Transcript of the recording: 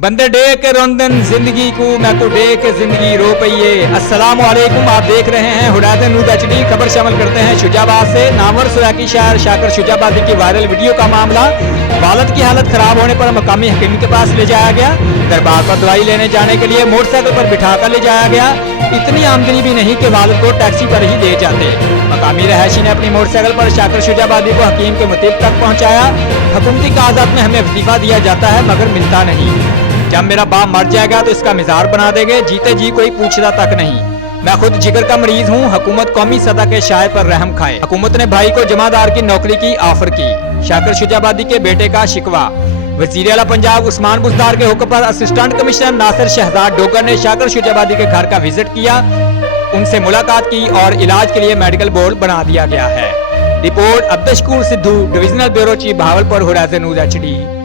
बंदे डे के रोंदन जिंदगी को मैं को डे के जिंदगी रो पइए। अस्सलाम वालेकुम, आप देख रहे हैं हुरायत न्यूज़ HD। खबर शामिल करते हैं शुजाबाद से। नामवर सुराकी शहर शाकर शुजाबादी की वायरल वीडियो का मामला। वालद की हालत खराब होने पर मकामी हकीम के पास ले जाया गया। दरबार पर दवाई लेने जाने के लिए मोटरसाइकिल पर बिठाकर ले जाया गया। इतनी आमदनी भी नहीं कि वालद को टैक्सी पर ही ले जाते। मकामी रहायशी ने अपनी मोटरसाइकिल पर शाकर शुजाबादी को हकीम के मुतीब तक पहुँचाया। हुकूमती कागजात में हमें वजीफा दिया जाता है मगर मिलता नहीं। जब मेरा बाप मर जाएगा तो इसका मिजार बना देंगे, जीते जी कोई पूछता तक नहीं। मैं खुद जिगर का मरीज हूँ। हुकूमत कौमी सतह के शायर पर रहम खाए। हुकूमत ने भाई को जमादार की नौकरी की ऑफर की। शाकर शुजाबादी के बेटे का शिकवा। वजीर आला पंजाब उस्मान बुज़दार के हुक्म पर असिस्टेंट कमिश्नर नासिर शहजाद डोगर ने शाकर शुजाबादी के घर का विजिट किया, उनसे मुलाकात की और इलाज के लिए मेडिकल बोर्ड बना दिया गया है। Report Abdul Shakoor Sidhu, divisional bureau chief Bahawalpur, Hurriyat news HD।